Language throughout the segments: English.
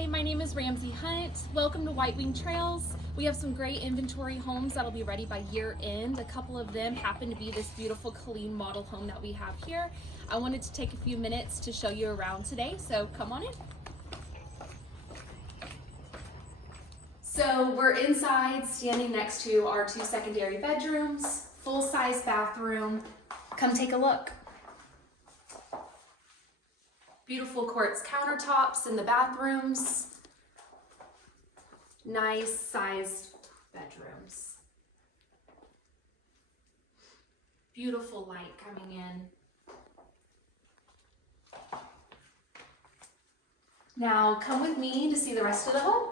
Hi, my name is Ramsey Hunt. Welcome to Whitewing Trails. We have some great inventory homes that'll be ready by year end. A couple of them happen to be this beautiful Colleen model home that we have here. I wanted to take a few minutes to show you around today, so come on in. So we're inside, standing next to our two secondary bedrooms, full-size bathroom. Come take a look. Beautiful quartz countertops in the bathrooms. Nice sized bedrooms. Beautiful light coming in. Now come with me to see the rest of the home.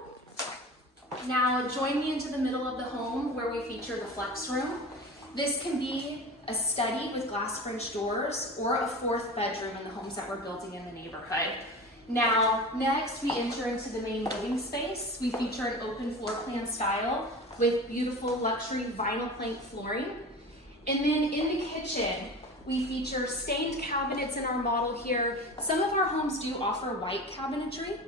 Now join me into the middle of the home where we feature the flex room. This can be a study with glass French doors or a fourth bedroom in the homes that we're building in the neighborhood. Now, next we enter into the main living space. We feature an open floor plan style with beautiful luxury vinyl plank flooring. And then in the kitchen, we feature stained cabinets in our model here. Some of our homes do offer white cabinetry.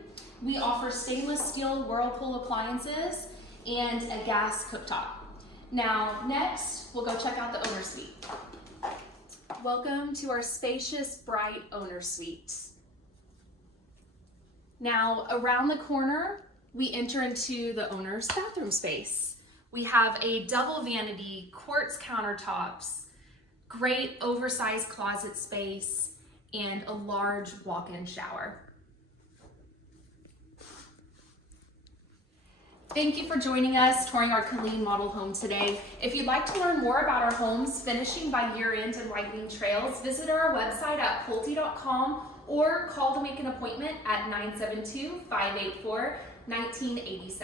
We offer stainless steel Whirlpool appliances and a gas cooktop. Now, next, we'll go check out the owner suite. Welcome to our spacious, bright owner suite. Now, around the corner, we enter into the owner's bathroom space. We have a double vanity, quartz countertops, great oversized closet space, and a large walk-in shower. Thank you for joining us touring our Colleen model home today. If you'd like to learn more about our homes finishing by year end and Whitewing Trails, visit our website at pulte.com or call to make an appointment at 972-584-1987.